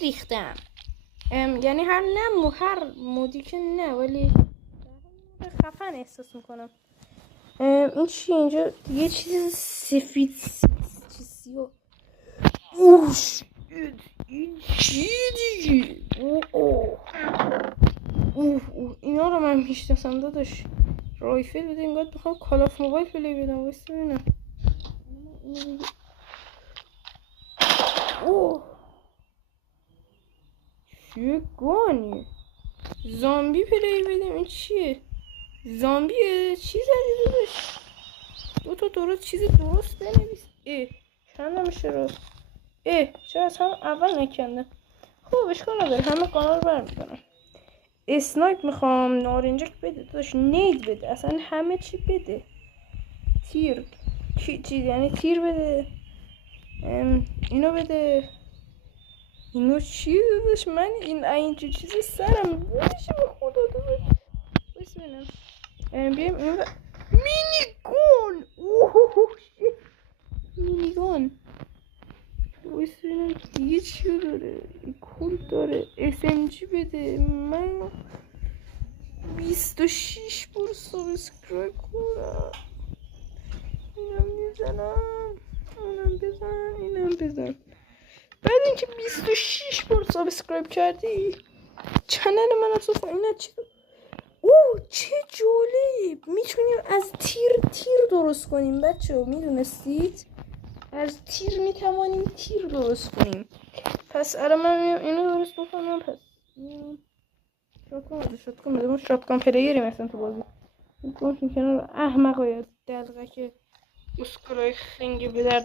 ریختم. یعنی هر مودی که نه، ولی خفن احساس میکنم. این چی اینجا؟ یه چیز سفید چیزی و اوش این چی دیگه؟ اینا رو من میشناسم داداش. رایفل بده، انگار بخوام کال آف موبایل پلی بدم. واسه ببینم. چیه گانی؟ زامبی پلی بدم. این چیه؟ زامبیه؟ چی زدی داداش؟ دو درست چیز درست بنویس. چند نمیشه راست؟ چرا از هم اول نکنده؟ خب اشکال نداره، همه کانال برمیدارم. اسنایپ میخوام. نارنجک بده داداش. نید بده، اصلا همه چی بده. تیر چی یعنی تیر بده. اینو بده. اینو چی داداش؟ من اینجور چیزی سرم نمیشه به خدا داداش. بس ببینم. بیایم اینو مینیگون. مینیگون. بس ببینم دیگه چی داره. کول داره. SMG بده. من 26 بار سابسکرایب کنم. اینم میزنم. اونم بزن. اینم بزن. بعد اینکه 26 بار سابسکرایب کردی چنل من اصلا اینا چی؟ چه جالب. میتونیم از تیر درست کنیم بچه ها. میدونستید از تیر میتوانیم تیر درست کنیم. پس الان من اینو درست بکنم. پس شاتگان بده. ما شاتگان پلیری مثلا تو بازی میکنم کنار احمقای دلغه که اسکلای خنگی به درد